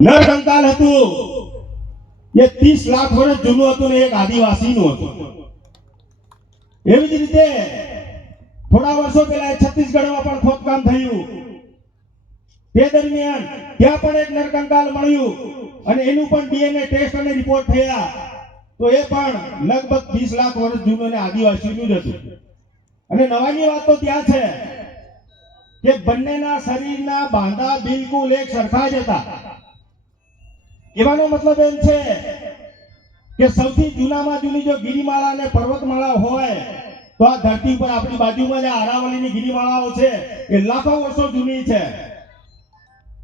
નરકંકાલ હતું એ 30 લાખ વર્ષ જૂનું હતું ને એક આદિવાસીનું હતું. એવી જ રીતે થોડા વર્ષો પહેલા છત્તીસગઢમાં પણ ખોદકામ થયું. તે દરમિયાન ત્યાં પણ એક નરકંકાલ મળ્યું અને એનું પણ ડીએનએ ટેસ્ટ અને રિપોર્ટ થયા તો એ પણ લગભગ 20 લાખ વર્ષ જૂનું અને આદિવાસીનું જ હતું. અને નવાની વાત તો ત્યાં છે કે બંનેના શરીરના બાંધા બિલકુલ એક સરખા જ હતા. કહેવાનો મતલબ એમ છે કે સૌથી જૂનામાં જૂની જો ગિરિમાળા અને પર્વતમાળા હોય તો આ ધરતી પર આપણી બાજુમાં જે અરાવલીની ગિરિમાળાઓ છે એ લાખો વર્ષો જૂની છે.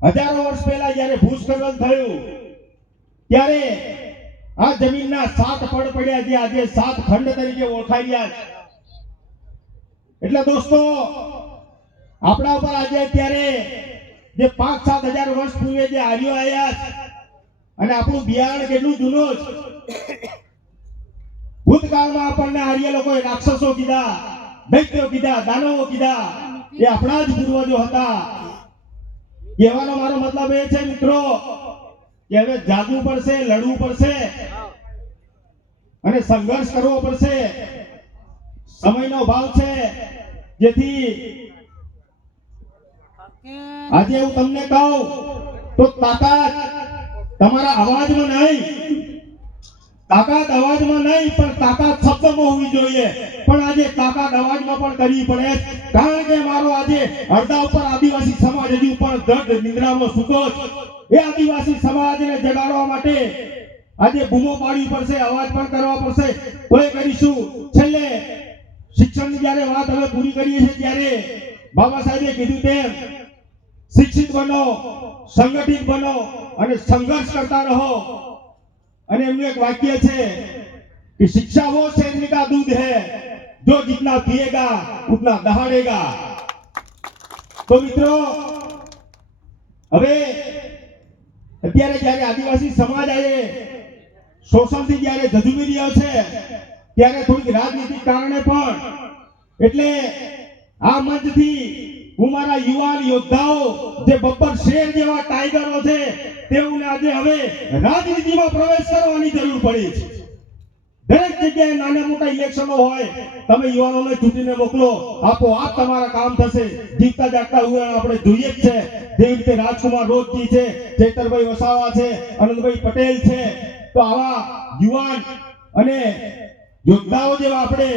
હજારો વર્ષ પહેલા જ્યારે ભૂસ્ખલન થયું ત્યારે આ જમીનના 7 પડ પડ્યા જે આજે 7 ખંડ તરીકે ઓળખાઈ રહ્યા છે. એટલે દોસ્તો આપણા ઉપર આજે ત્યારે જે 5-7 હજાર વર્ષ પૂર્વે જે આર્યો આવ્યા છે અને આપણું બિયારણ કેટલું જૂનું છે. ભૂતકાળમાં આપણને આર્ય લોકોએ રાક્ષસો કીધા, દૈત્યો કીધા, દાનવો કીધા, એ આપણા જ પૂર્વજો હતા. કહેવાનો મારો મતલબ એ છે મિત્રો કે હવે જાગવું પડશે, લડવું પડશે અને સંઘર્ષ કરવો પડશે. સમયનો ભાવ છે જેથી આજે હું તમને કહું તો તાકાત તમારા અવાજમાં નહીં, તાકાત અવાજમાં નહીં પણ તાકાત શબ્દમાં હોવી જોઈએ. પણ આજે તાકાત અવાજમાં પણ કરવી પડે કારણ કે મારો આજે અડધા ઉપર આદિવાસી સમાજ હજુ પણ દર્દ નિંદ્રામાં સૂતો છે. એ આદિવાસી સમાજને જગાડવા માટે આજે બૂમો પાડવી પડશે, અવાજ પણ કરવા પડશે. કોઈ કરીશું. છેલ્લે શિક્ષણની જ્યારે વાત હવે પૂરી કરીએ છીએ ત્યારે બાબા સાહેબે કીધું તેમ શિક્ષિત બનો, સંગઠિત બનો અને સંઘર્ષ કરતા રહો. અને એમનું એક વાક્ય છે कि शिक्षा वो शेरनी का दूध है जो जितना पिएगा उतना दहाड़ेगा. તો મિત્રો હવે અત્યારે જ્યારે આદિવાસી સમાજ આજે શોષણથી જ્યારે ધજુમી રહ્યો છે ત્યારે થોડીક રાજનીતિક કારણે પણ એટલે આ મંચથી હું મારા યુવાન યોદ્ધાઓ જે બબ્બર શેર જેવા ટાઈગરો છે તેઓને આજે હવે રાજનીતિમાં પ્રવેશ કરવાની જરૂર પડી છે. દરેક જગ્યાએ નાના મોટા ઇલેક્શનો હોય, તમે યુવાનોને ચૂંટીને મોકલો, આપોઆપ તમારા કામ થશે. જીતતા જાગતા યુવાનો આપણે જોઈએ જ છે. જેવી રીતે રાજકુમાર રોજજી છે, ચૈતરભાઈ વસાવા છે, આનંદભાઈ પટેલ છે. તો આવા યુવાન અને યોદ્ધાઓ જેવા આપણે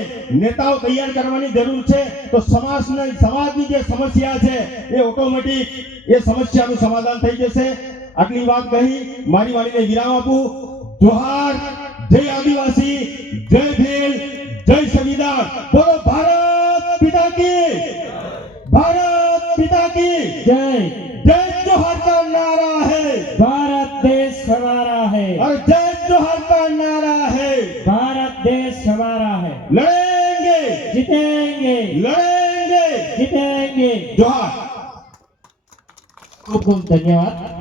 નેતાઓ તૈયાર કરવાની જરૂર છે. તો સમાજની જે સમસ્યા છે એ ઓટોમેટિક એ સમસ્યાનું સમાધાન થઈ જશે. આટલી વાત કહી મારી વાણીને વિરામ આપું. જોહાર, જય આદિવાસી, જય ભીલ, જય સંવિધાન. બોલો ભારત पिता की, भारत पिता की जय. जय जोहार का नारा है, भारत देश हमारा है, और जय जोहार का नारा है. भारत देश हमारा है. लड़ेंगे, जीतेंगे, लड़ेंगे, जीतेंगे. जोहार. खूब खूब धन्यवाद.